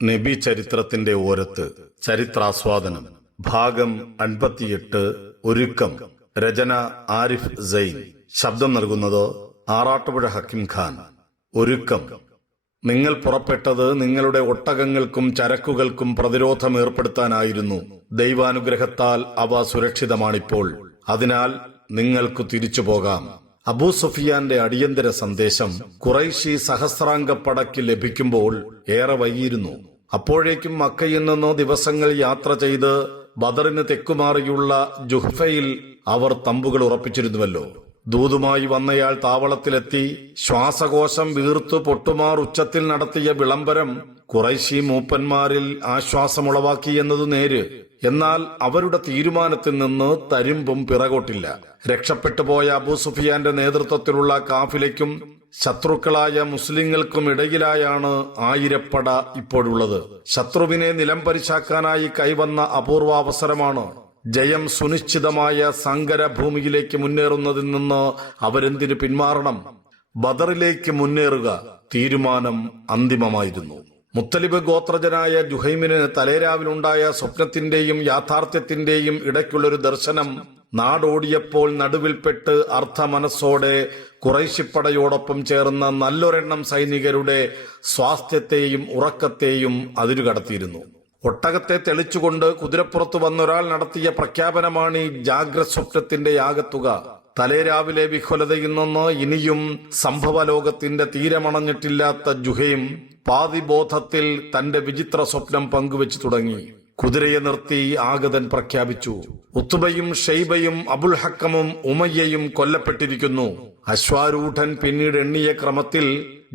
നബി ചരിത്രത്തിന്റെ ഓരത്ത് ചരിത്രാസ്വാദനം ഭാഗം 58 ഒരുക്കം രചന ആരിഫ് സൈൻ ശബ്ദം നൽകുന്നത് ആറാട്ടുപുഴ ഹക്കിം ഖാൻ. ഒരുക്കം. നിങ്ങൾ പുറപ്പെട്ടത് നിങ്ങളുടെ ഒട്ടകങ്ങൾക്കും ചരക്കുകൾക്കും പ്രതിരോധം ഏർപ്പെടുത്താനായിരുന്നു. ദൈവാനുഗ്രഹത്താൽ അവ സുരക്ഷിതമാണിപ്പോൾ. അതിനാൽ നിങ്ങൾക്ക് തിരിച്ചു പോകാം. അബൂ സുഫിയാന്റെ അടിയന്തര സന്ദേശം ഖുറൈശി സഹസ്രാംഗപ്പടയ്ക്ക് ലഭിക്കുമ്പോൾ ഏറെ വൈകിയിരുന്നു. അപ്പോഴേക്കും മക്കയിൽ നിന്ന് ദിവസങ്ങൾ യാത്ര ചെയ്ത് ബദറിന് തെക്കുമാറിയുള്ള ജുഹ്ഫയിൽ അവർ തമ്പുകൾ ഉറപ്പിച്ചിരുന്നുവല്ലോ. ദൂതുമായി വന്നയാൾ താവളത്തിലെത്തി ശ്വാസകോശം വീർത്തു പൊട്ടുമാർ ഉച്ചത്തിൽ നടത്തിയ വിളംബരം ഖുറൈശി മൂപ്പന്മാരിൽ ആശ്വാസമുളവാക്കി എന്നത് നേര്. എന്നാൽ അവരുടെ തീരുമാനത്തിൽ നിന്ന് തരിമ്പും പിറകോട്ടില്ല. രക്ഷപ്പെട്ടുപോയ അബൂ സുഫിയാന്റെ നേതൃത്വത്തിലുള്ള കാഫിലയ്ക്കും ശത്രുക്കളായ മുസ്ലിങ്ങൾക്കും ഇടയിലായാണ് ആയിരപ്പട ഇപ്പോഴുള്ളത്. ശത്രുവിനെ നിലംപരിശാക്കാനായി കൈവന്ന അപൂർവാവസരമാണ്. ജയം സുനിശ്ചിതമായ സങ്കരഭൂമിയിലേക്ക് മുന്നേറുന്നതിൽ നിന്ന് അവരെന്തിനു പിന്മാറണം? ബദറിലേക്ക് മുന്നേറുക തീരുമാനം അന്തിമമായിരുന്നു. മുത്തലിബ് ഗോത്രജനായ ജുഹൈമിന് തലേരാവിലുണ്ടായ സ്വപ്നത്തിന്റെയും യാഥാർത്ഥ്യത്തിന്റെയും ഇടയ്ക്കുള്ളൊരു ദർശനം നാടോടിയപ്പോൾ നടുവിൽപ്പെട്ട് അർദ്ധമനസ്സോടെ ഖുറൈശിപ്പടയോടൊപ്പം ചേർന്ന നല്ലൊരെണ്ണം സൈനികരുടെ സ്വാസ്ഥ്യത്തെയും ഉറക്കത്തെയും അതിരുകടത്തിയിരുന്നു. ഒട്ടകത്തെ തെളിച്ചുകൊണ്ട് കുതിരപ്പുറത്ത് വന്നൊരാൾ നടത്തിയ പ്രഖ്യാപനമാണ് ഈ ജാഗ്രത സ്വപ്നത്തിന്റെ ആകത്തുക. തലേരാവിലെ വിഹ്വലതയിൽ നിന്ന് ഇനിയും സംഭവലോകത്തിന്റെ തീരമണഞ്ഞിട്ടില്ലാത്ത ജുഹൈം പാതിബോധത്തിൽ തന്റെ വിചിത്ര സ്വപ്നം പങ്കുവെച്ചു തുടങ്ങി. കുതിരയെ നിർത്തി ആഗതൻ പ്രഖ്യാപിച്ചു, ഉത്ബയും ഷൈബയും അബുൽ ഹക്കമും ഉമയ്യയും കൊല്ലപ്പെട്ടിരിക്കുന്നു. അശ്വാരൂഢൻ പിന്നീട് എണ്ണിയ ക്രമത്തിൽ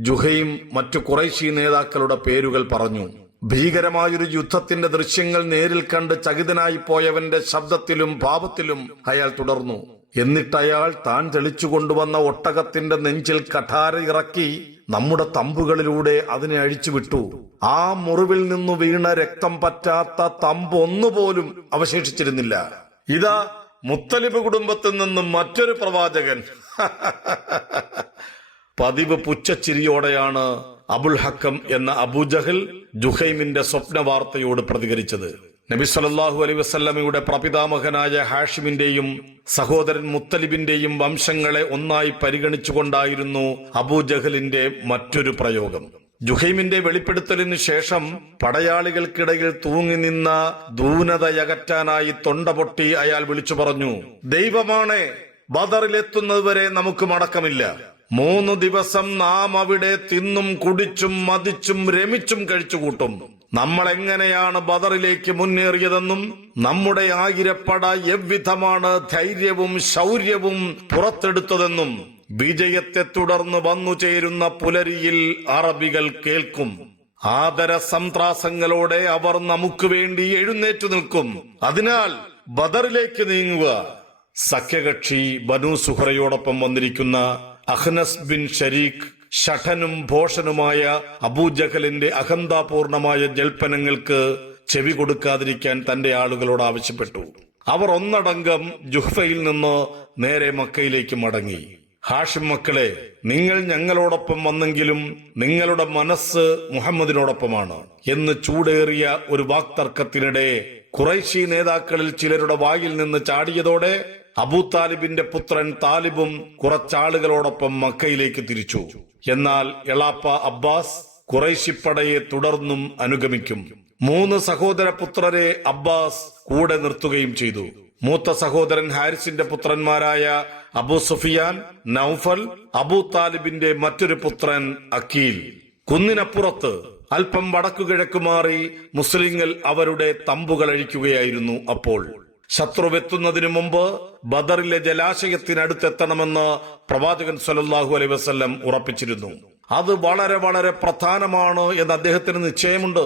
ജുഹൈം മറ്റു ഖുറൈശി നേതാക്കളുടെ പേരുകൾ പറഞ്ഞു. ഭീകരമായൊരു യുദ്ധത്തിന്റെ ദൃശ്യങ്ങൾ നേരിൽ കണ്ട് ചകിതനായി പോയവന്റെ ശബ്ദത്തിലും ഭാവത്തിലും അയാൾ തുടർന്നു. എന്നിട്ടയാൾ താൻ തെളിച്ചുകൊണ്ടുവന്ന ഒട്ടകത്തിന്റെ നെഞ്ചിൽ കഠാര ഇറക്കി നമ്മുടെ തമ്പുകളിലൂടെ അതിനെ അഴിച്ചുവിട്ടു. ആ മുറിവിൽ നിന്നു വീണ രക്തം പറ്റാത്ത തമ്പ് ഒന്നുപോലും അവശേഷിച്ചിരുന്നില്ല. ഇതാ മുത്തലിബ് കുടുംബത്തിൽ നിന്നും മറ്റൊരു പ്രവാചകൻ. പതിവ് പുച്ഛച്ചിരിയോടെയാണ് അബുൽ ഹക്കം എന്ന അബൂജഹൽ ജുഹൈമിന്റെ സ്വപ്ന വാർത്തയോട് പ്രതികരിച്ചത്. നബി സല്ലല്ലാഹു അലൈഹി വസല്ലമയുടെ പ്രപിതാമഹനായ ഹാഷിമിന്റെയും സഹോദരൻ മുത്തലിബിന്റെയും വംശങ്ങളെ ഒന്നായി പരിഗണിച്ചുകൊണ്ടായിരുന്നു അബൂജഹലിന്റെ മറ്റൊരു പ്രയോഗം. ജുഹൈമിന്റെ വെളിപ്പെടുത്തലിനു ശേഷം പടയാളികൾക്കിടയിൽ തൂങ്ങി നിന്ന ദൂനതയകറ്റാനായി തൊണ്ട പൊട്ടി അയാൾ വിളിച്ചു പറഞ്ഞു, ദൈവമാണ്, ബദറിലെത്തുന്നതുവരെ നമുക്ക് മടക്കമില്ല. 3 ദിവസം നാം അവിടെ തിന്നും കുടിച്ചും മതിച്ചും രമിച്ചും കഴിച്ചുകൂട്ടും. നമ്മൾ എങ്ങനെയാണ് ബദറിലേക്ക് മുന്നേറിയതെന്നും നമ്മുടെ ആയിരപ്പട എவ்விധമാണ് ധൈര്യവും ശൗര്യവും പുറത്തെടുത്തതെന്നും വിജയത്തെ തുടർന്ന് വന്നു ചേരുന്ന പുലരിയിൽ അറബികൾ കേൾക്കും. ആദര സന്ത്രാസങ്ങളോടെ അവർ നമുക്ക് വേണ്ടി എഴുന്നേറ്റു നിൽക്കും. അതിനാൽ ബദറിലേക്ക് നീങ്ങുക. സഖ്യകക്ഷി ബനു സുഹറയോടൊപ്പം വന്നിരിക്കുന്ന അഹ്നസ് ബിൻ ഷരീഖ് ഷഠനും ഭോഷനുമായ അബൂജഹലിന്റെ അഹന്താപൂർണമായ ജൽപ്പനങ്ങൾക്ക് ചെവി കൊടുക്കാതിരിക്കാൻ തന്റെ ആളുകളോട് ആവശ്യപ്പെട്ടു. അവർ ഒന്നടങ്കം ജുഹ്ഫയിൽ നിന്ന് നേരെ മക്കയിലേക്ക് മടങ്ങി. ഹാഷിം മക്കളെ, നിങ്ങൾ ഞങ്ങളോടൊപ്പം വന്നെങ്കിലും നിങ്ങളുടെ മനസ്സ് മുഹമ്മദിനോടൊപ്പമാണ് എന്ന് ചൂടേറിയ ഒരു വാക്തർക്കത്തിനിടെ ഖുറൈശി നേതാക്കളിൽ ചിലരുടെ വായിൽ നിന്ന് ചാടിയതോടെ അബൂ താലിബിന്റെ പുത്രൻ താലിബും കുറച്ചാളുകളോടൊപ്പം മക്കയിലേക്ക് തിരിച്ചു. എന്നാൽ എളാപ്പ അബ്ബാസ് ഖുറൈശിപ്പടയെ തുടർന്നും അനുഗമിക്കും. 3 സഹോദര പുത്രരെ അബ്ബാസ് കൂടെ നിർത്തുകയും ചെയ്തു. മൂത്ത സഹോദരൻ ഹാരിസിന്റെ പുത്രന്മാരായ അബൂ സുഫിയാൻ, നൗഫൽ, അബൂ താലിബിന്റെ മറ്റൊരു പുത്രൻ അക്കീൽ. കുന്നിനപ്പുറത്ത് അല്പം വടക്കുകിഴക്ക് മാറി മുസ്ലിങ്ങൾ അവരുടെ തമ്പുകൾ അഴിക്കുകയായിരുന്നു. അപ്പോൾ ശത്രുവെത്തുന്നതിനു മുമ്പ് ബദറിലെ ജലാശയത്തിനടുത്തെത്തണമെന്ന് പ്രവാചകൻ സല്ലല്ലാഹു അലൈഹി വസല്ലം ഉറപ്പിച്ചിരുന്നു. അത് വളരെ വളരെ പ്രധാനമാണ് എന്ന് അദ്ദേഹത്തിന് നിശ്ചയമുണ്ട്.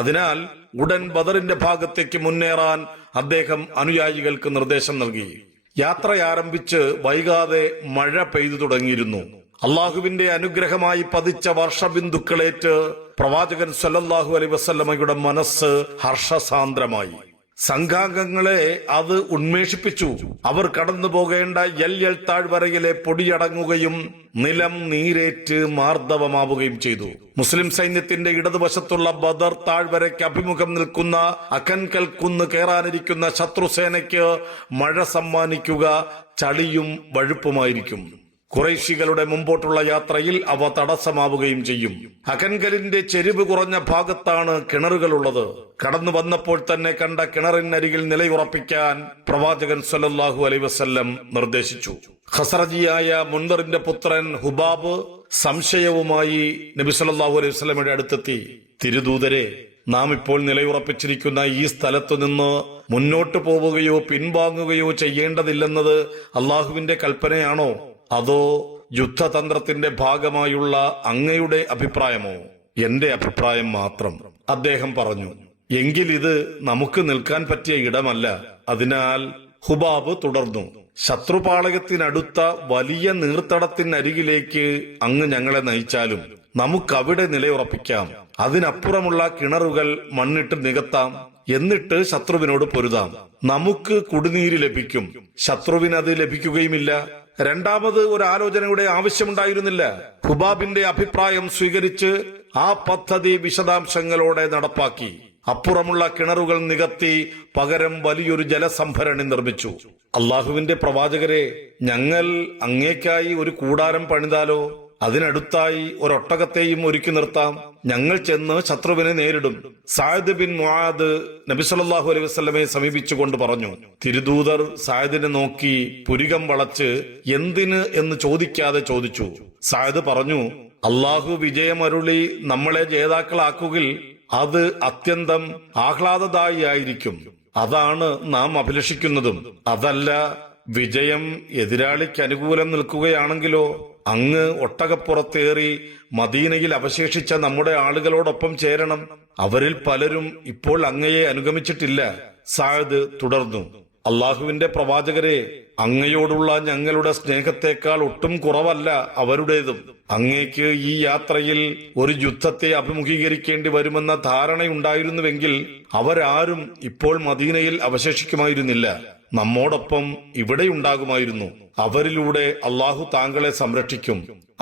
അതിനാൽ ഉടൻ ബദറിന്റെ ഭാഗത്തേക്ക് മുന്നേറാൻ അദ്ദേഹം അനുയായികൾക്ക് നിർദ്ദേശം നൽകി. യാത്ര ആരംഭിച്ച് വൈകാതെ മഴ പെയ്തു തുടങ്ങിയിരുന്നു. അള്ളാഹുവിന്റെ അനുഗ്രഹമായി പതിച്ച വർഷബിന്ദുക്കളേറ്റ് പ്രവാചകൻ സല്ലല്ലാഹു അലൈഹി വസല്ലമയുടെ മനസ്സ് ഹർഷസാന്ദ്രമായി. സംഘാംഗങ്ങളെ അത് ഉന്മേഷിപ്പിച്ചു. അവർ കടന്നു പോകേണ്ട എൽ താഴ്വരയിലെ പൊടിയടങ്ങുകയും നിലം നീരേറ്റ് മാർദ്ദവമാവുകയും ചെയ്തു. മുസ്ലിം സൈന്യത്തിന്റെ ഇടതുവശത്തുള്ള ബദർ താഴ്വരയ്ക്ക് അഭിമുഖം നിൽക്കുന്ന അക്കൻകൽ കുന്ന് കയറാനിരിക്കുന്ന ശത്രുസേനയ്ക്ക് മഴ സമ്മാനിക്കുക ചളിയും വഴുപ്പുമായിരിക്കും. ഖുറൈശികളുടെ മുമ്പോട്ടുള്ള യാത്രയിൽ അവ തടസ്സമാവുകയും ചെയ്യും. അകൻകലിന്റെ ചെരിവ് കുറഞ്ഞ ഭാഗത്താണ് കിണറുകളുള്ളത്. കടന്നു വന്നപ്പോൾ തന്നെ കണ്ട കിണറിനരികിൽ നിലയുറപ്പിക്കാൻ പ്രവാചകൻ സല്ലല്ലാഹു അലൈഹി വസല്ലം നിർദ്ദേശിച്ചു. ഖസറജിയായ മുൻദറിന്റെ പുത്രൻ ഹുബാബ് സംശയവുമായി നബി സല്ലല്ലാഹു അലൈഹി വസല്ലമയുടെ അടുത്തെത്തി. തിരുദൂതരെ, നാം ഇപ്പോൾ നിലയുറപ്പിച്ചിരിക്കുന്ന ഈ സ്ഥലത്തു നിന്ന് മുന്നോട്ടു പോവുകയോ പിൻവാങ്ങുകയോ ചെയ്യേണ്ടതില്ലെന്നത് അള്ളാഹുവിന്റെ കൽപ്പനയാണോ, അതോ യുദ്ധതന്ത്രത്തിന്റെ ഭാഗമായുള്ള അങ്ങയുടെ അഭിപ്രായമോ? എന്റെ അഭിപ്രായം മാത്രം, അദ്ദേഹം പറഞ്ഞു. എങ്കിൽ ഇത് നമുക്ക് നിൽക്കാൻ പറ്റിയ ഇടമല്ല. അതിനാൽ ഹുബാബ് തുടർന്നു, ശത്രുപാളയത്തിനടുത്ത വലിയ നീർത്തടത്തിനരികിലേക്ക് അങ്ങ് ഞങ്ങളെ നയിച്ചാലും നമുക്കവിടെ നിലയുറപ്പിക്കാം. അതിനപ്പുറമുള്ള കിണറുകൾ മണ്ണിട്ട് നികത്താം. എന്നിട്ട് ശത്രുവിനോട് പൊരുതാം. നമുക്ക് കുടിനീര് ലഭിക്കും, ശത്രുവിനത് ലഭിക്കുകയുമില്ല. രണ്ടാമത് ഒരു ആലോചനയുടെ ആവശ്യമുണ്ടായിരുന്നില്ല. ഹുബാബിന്റെ അഭിപ്രായം സ്വീകരിച്ച് ആ പദ്ധതി വിശദാംശങ്ങളോടെ നടപ്പാക്കി. അപ്പുറമുള്ള കിണറുകൾ നികത്തി പകരം വലിയൊരു ജലസംഭരണി നിർമ്മിച്ചു. അള്ളാഹുവിന്റെ പ്രവാചകരെ, ഞങ്ങൾ അങ്ങേക്കായി ഒരു കൂടാരം പണിതാലോ? അതിനടുത്തായി ഒരൊട്ടകത്തെയും ഒരുക്കി നിർത്താം. ഞങ്ങൾ ചെന്ന് ശത്രുവിനെ നേരിടും. സഅദ് ബിൻ മുആദ് നബി സല്ലല്ലാഹു അലൈഹി വസല്ലമയെ സമീപിച്ചുകൊണ്ട് പറഞ്ഞു. തിരുദൂതർ സഅദിനെ നോക്കി പുരികം വളച്ച് എന്തിന് എന്ന് ചോദിക്കാതെ ചോദിച്ചു. സഅദ് പറഞ്ഞു, അള്ളാഹു വിജയമരുളി നമ്മളെ ജേതാക്കളാക്കുകിൽ അത് അത്യന്തം ആഹ്ലാദദായിയായിരിക്കും. അതാണ് നാം അഭിലഷിക്കുന്നതും. അതല്ല, വിജയം എതിരാളിക്ക് അനുകൂലം നിൽക്കുകയാണെങ്കിലോ? അങ്ങ് ഒട്ടകപ്പുറത്തേറി മദീനയിൽ അവശേഷിച്ച നമ്മുടെ ആളുകളോടൊപ്പം ചേരണം. അവരിൽ പലരും ഇപ്പോൾ അങ്ങയെ അനുഗമിച്ചിട്ടില്ല. സഅദ് തുടർന്നു, അള്ളാഹുവിന്റെ പ്രവാചകരെ, അങ്ങയോടുള്ള ഞങ്ങളുടെ സ്നേഹത്തെക്കാൾ ഒട്ടും കുറവല്ല അവരുടേതും. അങ്ങേക്ക് ഈ യാത്രയിൽ ഒരു യുദ്ധത്തെ അഭിമുഖീകരിക്കേണ്ടി വരുമെന്ന ധാരണയുണ്ടായിരുന്നുവെങ്കിൽ അവരാരും ഇപ്പോൾ മദീനയിൽ അവശേഷിക്കുമായിരുന്നില്ല. നമ്മോടൊപ്പം ഇവിടെയുണ്ടാകുമായിരുന്നു. അവരിലൂടെ അള്ളാഹു താങ്കളെ സംരക്ഷിക്കും.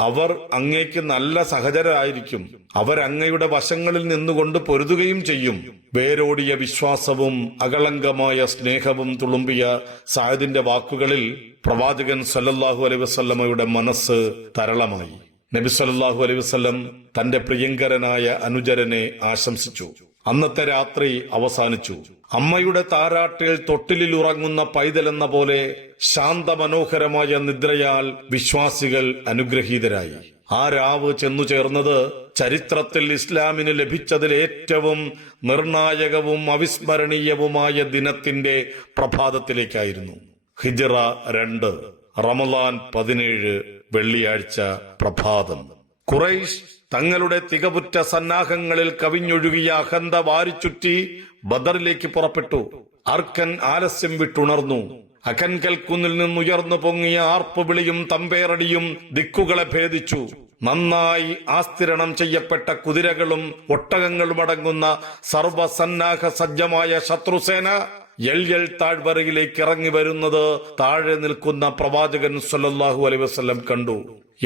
അവർ അങ്ങേക്ക് നല്ല സഹചരരായിരിക്കും. അവരങ്ങയുടെ വശങ്ങളിൽ നിന്നുകൊണ്ട് പൊരുതുകയും ചെയ്യും. വേരോടിയ വിശ്വാസവും അകളങ്കമായ സ്നേഹവും തുളുമ്പിയ സഅദിന്റെ വാക്കുകളിൽ പ്രവാചകൻ സല്ലല്ലാഹു അലൈഹി വസല്ലമയുടെ മനസ്സ് തരളമായി. നബി സല്ലല്ലാഹു അലൈഹി വസല്ലം തന്റെ പ്രിയങ്കരനായ അനുചരനെ ആശംസിച്ചു. അന്നത്തെ രാത്രി അവസാനിച്ചു. അമ്മയുടെ താരാട്ടിൽ തൊട്ടിലിൽ ഉറങ്ങുന്ന പൈതലെന്ന പോലെ ശാന്തമനോഹരമായ നിദ്രയാൽ വിശ്വാസികൾ അനുഗ്രഹീതരായി. ആ രാവ് ചെന്നു ചേർന്നത് ചരിത്രത്തിൽ ഇസ്ലാമിന് ലഭിച്ചതിൽ ഏറ്റവും നിർണായകവും അവിസ്മരണീയവുമായ ദിനത്തിന്റെ പ്രഭാതത്തിലേക്കായിരുന്നു. ഹിജ്റ 2 റമളാൻ 17 വെള്ളിയാഴ്ച പ്രഭാതം. ഖുറൈശ് തങ്ങളുടെ തികവുറ്റ സന്നാഹങ്ങളിൽ കവിഞ്ഞൊഴുകിയ അഹന്ത വാരിച്ചുറ്റി ബദറിലേക്ക് പുറപ്പെട്ടു. അർക്കൻ ആലസ്യം വിട്ടുണർന്നു. അകൻകൽ കുന്നിൽ നിന്നുയർന്നു പൊങ്ങിയ ആർപ്പുവിളിയും തമ്പേറടിയും ദിക്കുകളെ ഭേദിച്ചു. നന്നായി ആസ്തിരണം ചെയ്യപ്പെട്ട കുതിരകളും ഒട്ടകങ്ങളും അടങ്ങുന്ന സർവസന്നാഹ സജ്ജമായ ശത്രുസേന എൽ താഴ്വരയിലേക്ക് ഇറങ്ങി വരുന്നത് താഴെ നിൽക്കുന്ന പ്രവാചകൻ സല്ലല്ലാഹു അലൈഹി വസല്ലം കണ്ടു.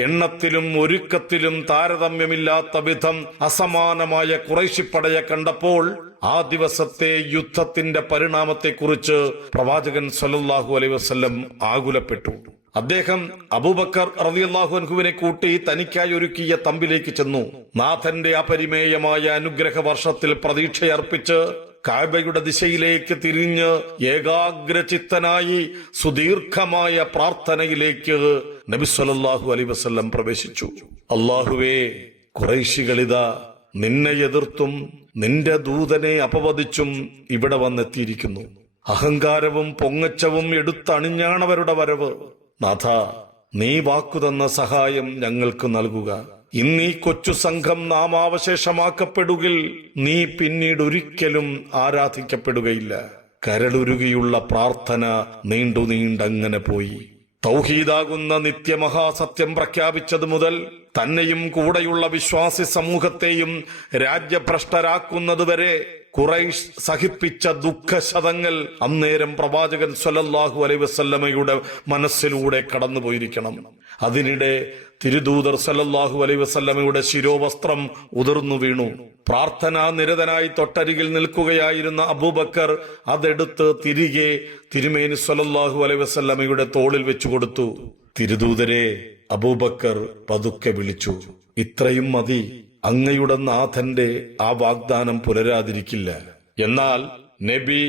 എണ്ണത്തിലും ഒരുക്കത്തിലും താരതമ്യമില്ലാത്ത വിധം അസമാനമായ ഖുറൈശിപ്പടയെ കണ്ടപ്പോൾ ആ ദിവസത്തെ യുദ്ധത്തിന്റെ പരിണാമത്തെക്കുറിച്ച് പ്രവാചകൻ സല്ലല്ലാഹു അലൈഹി വസല്ലം ആകുലപ്പെട്ടു. അദ്ദേഹം അബൂബക്കർ റളിയല്ലാഹു അൻഹുവിനെ കൂട്ടി തനിക്കായി ഒരുക്കിയ തമ്പിലേക്ക് ചെന്നു. നാഥന്റെ അപരിമേയമായ അനുഗ്രഹ വർഷത്തിൽ പ്രതീക്ഷയർപ്പിച്ച് കഅബയുടെ ദിശയിലേക്ക് തിരിഞ്ഞ് ഏകാഗ്രചിത്തനായി സുദീർഘമായ പ്രാർത്ഥനയിലേക്ക് നബി സല്ലല്ലാഹു അലൈഹി വസല്ലം പ്രവേശിച്ചു. അല്ലാഹുവേ, ഖുറൈശികളിതാ നിന്നെ എതിർത്തും നിന്റെ ദൂതനെ അപവദിച്ചും ഇവിടെ വന്നെത്തിയിരിക്കുന്നു. അഹങ്കാരവും പൊങ്ങച്ചവും എടുത്തണിഞ്ഞാണവരുടെ വരവ്. നാഥ, നീ വാക്കുതന്ന സഹായം ഞങ്ങൾക്ക് നൽകുക. ഇന്നീ കൊച്ചു സംഘം നാമാവശേഷമാക്കപ്പെടുകിൽ നീ പിന്നീട് ഒരിക്കലും ആരാധിക്കപ്പെടുകയില്ല. കരളുരുകിയുള്ള പ്രാർത്ഥന നീണ്ടങ്ങനെ പോയി. തൗഹീദാകുന്ന നിത്യമഹാസത്യം പ്രഖ്യാപിച്ചതു മുതൽ തന്നെയും കൂടെയുള്ള വിശ്വാസി സമൂഹത്തെയും രാജ്യഭ്രഷ്ടരാക്കുന്നതുവരെ ഖുറൈശ് സഹിപ്പിച്ച ദുഃഖശതങ്ങൾ അന്നേരം പ്രവാചകൻ സ്വല്ലല്ലാഹു അലൈഹി വസല്ലമയുടെ മനസ്സിലൂടെ കടന്നുപോയിരിക്കണം. അതിനിടെ തിരുദൂതർ സ്വല്ലല്ലാഹു അലൈഹി വസല്ലമയുടെ ശിരോവസ്ത്രം ഉതിർന്നു വീണു. പ്രാർത്ഥനാ നിരതനായി തൊട്ടരികിൽ നിൽക്കുകയായിരുന്ന അബൂബക്കർ അതെടുത്ത് തിരികെ തിരുമേനി സ്വല്ലല്ലാഹു അലൈഹി വസല്ലമയുടെ തോളിൽ വെച്ചുകൊടുത്തു. തിരുദൂതരെ, അബൂബക്കർ പതുക്കെ വിളിച്ചു, ഇത്രയും മതി. അങ്ങയുടെ നാഥന്റെ ആ വാഗ്ദാനം പുലരാതിരിക്കില്ല. എന്നാൽ നബി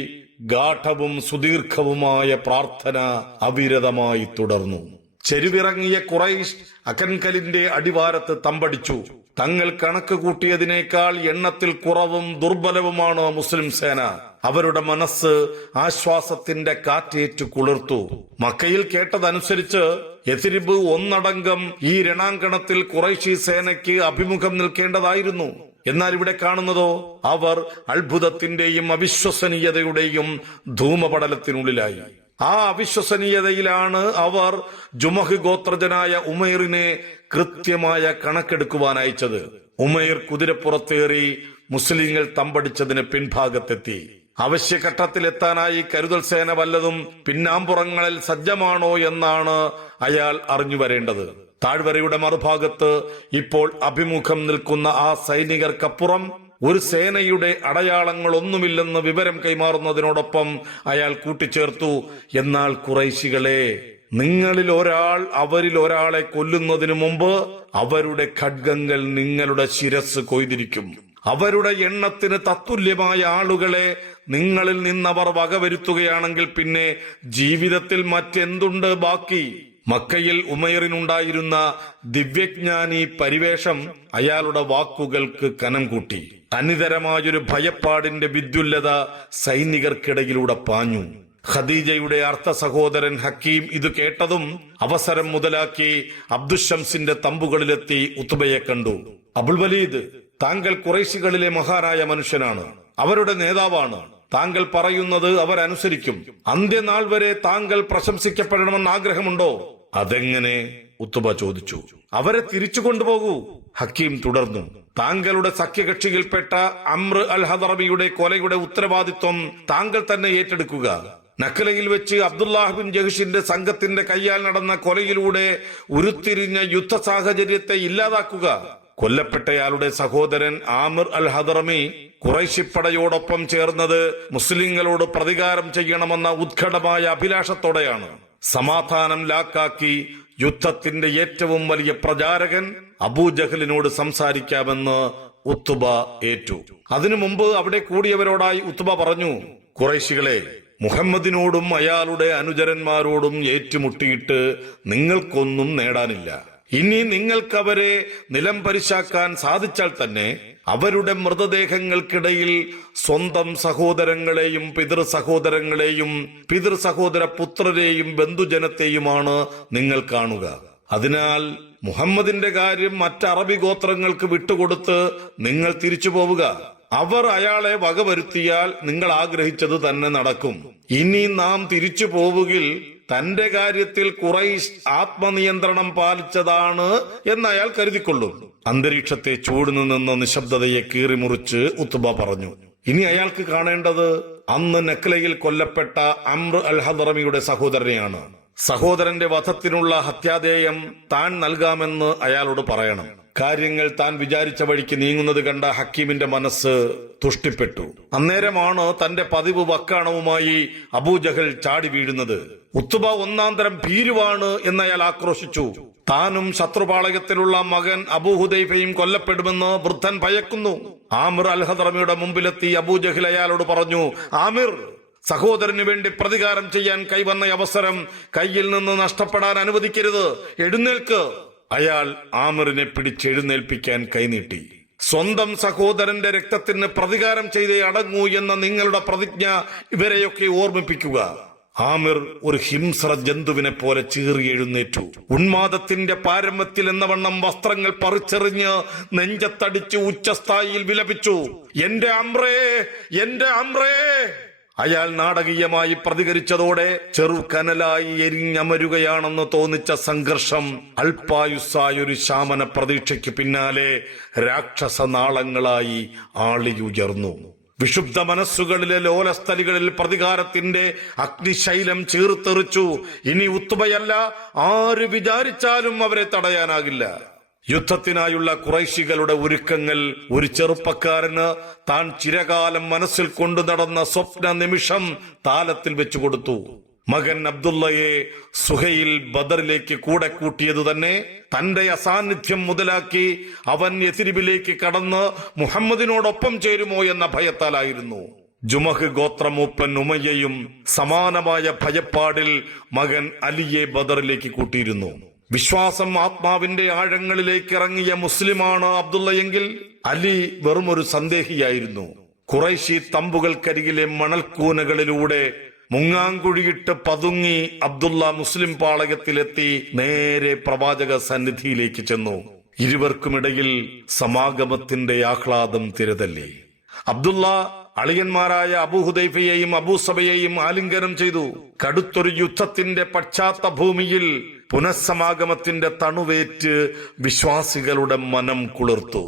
ഗാഠവും സുദീർഘവുമായ പ്രാർത്ഥന അവിരതമായി തുടർന്നു. ചെരുവിറങ്ങിയ ഖുറൈശ് അകൻകലിന്റെ അടിവാരത്ത് തമ്പടിച്ചു. തങ്ങൾ കണക്ക് കൂട്ടിയതിനേക്കാൾ എണ്ണത്തിൽ കുറവും ദുർബലവുമാണ് മുസ്ലിം സേന. അവരുടെ മനസ്സ് ആശ്വാസത്തിന്റെ കാറ്റേറ്റു കുളിർത്തു. മക്കയിൽ കേട്ടതനുസരിച്ച് യഥരിബ് ഒന്നടങ്കം ഈ രണാങ്കണത്തിൽ ഖുറൈശി സേനയ്ക്ക് അഭിമുഖം നിൽക്കേണ്ടതായിരുന്നു. എന്നാൽ ഇവിടെ കാണുന്നതോ, അവർ അത്ഭുതത്തിന്റെയും അവിശ്വസനീയതയുടെയും ധൂമപടലത്തിനുള്ളിലായി. ആ അവിശ്വസനീയതയിലാണ് അവർ ജുമഹ് ഗോത്രജനായ ഉമൈറിനെ കൃത്യമായ കണക്കെടുക്കുവാൻ അയച്ചത്. ഉമൈർ കുതിരപ്പുറത്തേറി മുസ്ലിങ്ങൾ തമ്പടിച്ചതിന് പിൻഭാഗത്തെത്തി. അവശ്യഘട്ടത്തിലെത്താനായി കരുതൽ സേന വല്ലതും പിന്നാമ്പുറങ്ങളിൽ സജ്ജമാണോ എന്നാണ് അയാൾ അറിഞ്ഞു വരേണ്ടത്. താഴ്വരയുടെ മറുഭാഗത്ത് ഇപ്പോൾ അഭിമുഖം നിൽക്കുന്ന ആ സൈനികർക്കപ്പുറം ഒരു സേനയുടെ അടയാളങ്ങളൊന്നുമില്ലെന്ന് വിവരം കൈമാറുന്നതിനോടൊപ്പം അയാൾ കൂട്ടിച്ചേർത്തു, എന്നാൽ ഖുറൈശികളെ, നിങ്ങളിൽ ഒരാൾ അവരിൽ ഒരാളെ കൊല്ലുന്നതിനു മുമ്പ് അവരുടെ ഖഡ്ഗങ്ങൾ നിങ്ങളുടെ ശിരസ് കൊയ്തിരിക്കും. അവരുടെ എണ്ണത്തിന് തത്തുല്യമായ ആളുകളെ നിങ്ങളിൽ നിന്നവർ വകവരുത്തുകയാണെങ്കിൽ പിന്നെ ജീവിതത്തിൽ മറ്റെന്തുണ്ട് ബാക്കി? മക്കയിൽ ഉമൈറിനുണ്ടായിരുന്ന ദിവ്യജ്ഞാനി പരിവേഷം അയാളുടെ വാക്കുകൾക്ക് കനം കൂട്ടി. അനിതരമായൊരു ഭയപ്പാടിന്റെ വിദ്യുല്ലത സൈനികർക്കിടയിലൂടെ പാഞ്ഞു. ഖദീജയുടെ അർത്ഥ സഹോദരൻ ഹക്കീം ഇത് കേട്ടതും അവസരം മുതലാക്കി അബ്ദുഷംസിന്റെ തമ്പുകളിലെത്തി ഉത്ബയെ കണ്ടു. അബുൽ വലീദ്, താങ്കൾ ഖുറൈശികളിലെ മഹാനായ മനുഷ്യനാണ്, അവരുടെ നേതാവാണ്. താങ്കൾ പറയുന്നത് അവരനുസരിക്കും. അന്ത്യനാൾ വരെ താങ്കൾ പ്രശംസിക്കപ്പെടണമെന്ന് ആഗ്രഹമുണ്ടോ? അതെങ്ങനെ? ഉത്ബ ചോദിച്ചു. അവരെ തിരിച്ചു കൊണ്ടുപോകൂ. ഹക്കീം തുടർന്നു. താങ്കളുടെ സഖ്യകക്ഷിയിൽപ്പെട്ട അംർ അൽ ഹദറമിയുടെ കൊലയുടെ ഉത്തരവാദിത്വം താങ്കൾ തന്നെ ഏറ്റെടുക്കുക. നഖലയിൽ വെച്ച് അബ്ദുല്ലാഹ് ബിൻ ജഹ്ഷിന്റെ സംഘത്തിന്റെ കയ്യാൽ നടന്ന കൊലയിലൂടെ ഉരുത്തിരിഞ്ഞ യുദ്ധ സാഹചര്യത്തെ ഇല്ലാതാക്കുക. കൊല്ലപ്പെട്ടയാളുടെ സഹോദരൻ ആമിർ അൽ ഹദറമി ഖുറൈശിപ്പടയോടൊപ്പം ചേർന്നത് മുസ്ലിങ്ങളോട് പ്രതികാരം ചെയ്യണമെന്ന ഉത്കടമായ അഭിലാഷത്തോടെയാണ്. സമാധാനം ലാക്കാക്കി യുദ്ധത്തിന്റെ ഏറ്റവും വലിയ പ്രചാരകൻ അബൂജഹലിനോട് സംസാരിക്കാമെന്ന് ഉത്ബ ഏറ്റു. അതിനു മുമ്പ് അവിടെ കൂടിയവരോടായി ഉത്ബ പറഞ്ഞു, ഖുറൈശികളെ, മുഹമ്മദിനോടും അയാളുടെ അനുചരന്മാരോടും ഏറ്റുമുട്ടിയിട്ട് നിങ്ങൾക്കൊന്നും നേടാനില്ല. ഇനി നിങ്ങൾക്കവരെ നിലം പരിശാക്കാൻ സാധിച്ചാൽ തന്നെ അവരുടെ മൃതദേഹങ്ങൾക്കിടയിൽ സ്വന്തം സഹോദരങ്ങളെയും പിതൃ സഹോദര പുത്രരെയും ബന്ധുജനത്തെയുമാണ് നിങ്ങൾ കാണുക. അതിനാൽ മുഹമ്മദിന്റെ കാര്യം മറ്റ് അറബി ഗോത്രങ്ങൾക്ക് വിട്ടുകൊടുത്ത് നിങ്ങൾ തിരിച്ചു പോവുക. അവർ അയാളെ വകവരുത്തിയാൽ നിങ്ങൾ ആഗ്രഹിച്ചത് തന്നെ നടക്കും. ഇനി നാം തിരിച്ചു പോവുകിൽ തന്റെ കാര്യത്തിൽ ഖുറൈശ് ആത്മനിയന്ത്രണം പാലിച്ചതാണ് എന്ന് അയാൾ കരുതിക്കൊള്ളും. അന്തരീക്ഷത്തെ ചൂടുന്നു നിന്ന നിശബ്ദതയെ കീറിമുറിച്ച് ഉത്ബ പറഞ്ഞു. ഇനി അയാൾക്ക് കാണേണ്ടത് അന്ന് നഖ്ലയിൽ കൊല്ലപ്പെട്ട അംർ അൽ ഹദറമിയുടെ സഹോദരനെയാണ്. സഹോദരന്റെ വധത്തിനുള്ള ഹത്യാദേയം താൻ നൽകാമെന്ന് അയാളോട് പറയണം. കാര്യങ്ങൾ താൻ വിചാരിച്ച വഴിക്ക് നീങ്ങുന്നത് കണ്ട ഹക്കീമിന്റെ മനസ്സ് തുഷ്ടിപ്പെട്ടു. അന്നേരമാണ് തന്റെ പതിവ് വക്കാണവുമായി അബൂജഹൽ ചാടി വീഴുന്നത്. ഉത്ബ ഒന്നാന്തരം ഭീരുവാണ് എന്നയാൾ ആക്രോശിച്ചു. താനും ശത്രുപാളയത്തിലുള്ള മകൻ അബൂഹുദൈഫയും കൊല്ലപ്പെടുമെന്ന് വൃദ്ധൻ ഭയക്കുന്നു. ആമിർ അൽ ഹദറമിയുടെ മുമ്പിലെത്തി അബൂജഹൽ അയാളോട് പറഞ്ഞു, ആമിർ, സഹോദരന് വേണ്ടി പ്രതികാരം ചെയ്യാൻ കൈവന്ന അവസരം കയ്യിൽ നിന്ന് നഷ്ടപ്പെടാൻ അനുവദിക്കരുത്. എഴുന്നേൽക്ക്. അയാൾ ആമിറിനെ പിടിച്ചെഴുന്നേൽപ്പിക്കാൻ കൈനീട്ടി. സ്വന്തം സഹോദരന്റെ രക്തത്തിന് പ്രതികാരം ചെയ്തേ അടങ്ങൂ എന്ന നിങ്ങളുടെ പ്രതിജ്ഞ ഇവരെയൊക്കെ ഓർമ്മിപ്പിക്കുക. ആമിർ ഒരു ഹിംസ്ര ജന്തുവിനെ പോലെ ചീറി എഴുന്നേറ്റു. ഉന്മാദത്തിന്റെ പാരമ്യത്തിൽ എന്ന വണ്ണം വസ്ത്രങ്ങൾ പറിച്ചെറിഞ്ഞ് നെഞ്ചത്തടിച്ച് ഉച്ചസ്ഥായിയിൽ വിലപിച്ചു, എന്റെ അമ്രേ, എന്റെ അമ്രേ. അയാൾ നാടകീയമായി പ്രതികരിച്ചതോടെ ചെറുകനലായി എരിഞ്ഞമരുകയാണെന്ന് തോന്നിച്ച സംഘർഷം അല്പായുസ്സായൊരു ശാമന പ്രതീക്ഷയ്ക്ക് പിന്നാലെ രാക്ഷസ നാളങ്ങളായി ആളിയുയർന്നു. വിശുദ്ധ മനസ്സുകളിലെ ലോലസ്ഥലികളിൽ പ്രതികാരത്തിന്റെ അഗ്നിശൈലം ചീർത്തെറിച്ചു. ഇനി ഉത്തുബയല്ല, ആര് വിചാരിച്ചാലും അവരെ തടയാനാകില്ല. യുദ്ധത്തിനായുള്ള ഖുറൈശികളുടെ ഒരുക്കങ്ങൾ ഒരു ചെറുപ്പക്കാരന് താൻ ചിരകാലം മനസ്സിൽ കൊണ്ടു നടന്ന സ്വപ്ന നിമിഷം താലത്തിൽ വെച്ചു കൊടുത്തു. മകൻ അബ്ദുള്ളയെ സുഹൈൽ ബദറിലേക്ക് കൂടെ കൂട്ടിയത് തന്നെ തന്റെ അസാന്നിധ്യം മുതലാക്കി അവൻ യഥിരിബിലേക്ക് കടന്ന് മുഹമ്മദിനോടൊപ്പം ചേരുമോ എന്ന ഭയത്താലായിരുന്നു. ജുമഹ് ഗോത്രമൂപ്പൻ ഉമയ്യയും സമാനമായ ഭയപ്പാടിൽ മകൻ അലിയെ ബദറിലേക്ക് കൂട്ടിയിരുന്നു. വിശ്വാസം ആത്മാവിന്റെ ആഴങ്ങളിലേക്ക് ഇറങ്ങിയ മുസ്ലിമാണ് അബ്ദുള്ളയെങ്കിൽ അലി വെറുമൊരു സന്ദേഹിയായിരുന്നു. ഖുറൈശി തമ്പുകൾക്കരികിലെ മണൽക്കൂനകളിലൂടെ മുങ്ങാങ്കുഴിയിട്ട് പതുങ്ങി അബ്ദുള്ള മുസ്ലിം പാളയത്തിലെത്തി നേരെ പ്രവാചക സന്നിധിയിലേക്ക് ചെന്നു. ഇരുവർക്കുമിടയിൽ സമാഗമത്തിന്റെ ആഹ്ലാദം തിരതല്ലി. അബ്ദുള്ള അളിയന്മാരായ അബൂഹുദൈഫയെയും അബൂസബയെയും ആലിംഗനം ചെയ്തു. കടുത്തൊരു യുദ്ധത്തിന്റെ പശ്ചാത്തഭൂമിയിൽ പുനഃസമാഗമത്തിന്റെ തണുവേറ്റ് വിശ്വാസികളുടെ മനം കുളിർത്തു.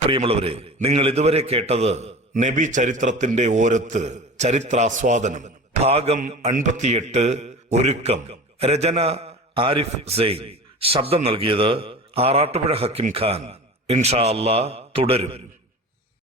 പ്രിയമുള്ളവരെ, നിങ്ങൾ ഇതുവരെ കേട്ടത് നബി ചരിത്രത്തിന്റെ ഓരത്ത് ചരിത്രാസ്വാദനം ഭാഗം 58 ഒരുക്കം. രചന ആരിഫ് സെയ്ൻ. ശബ്ദം നൽകിയത് ആറാട്ടുപുഴ ഹക്കിം ഖാൻ. ഇൻഷാ അല്ലാഹ് തുടരും.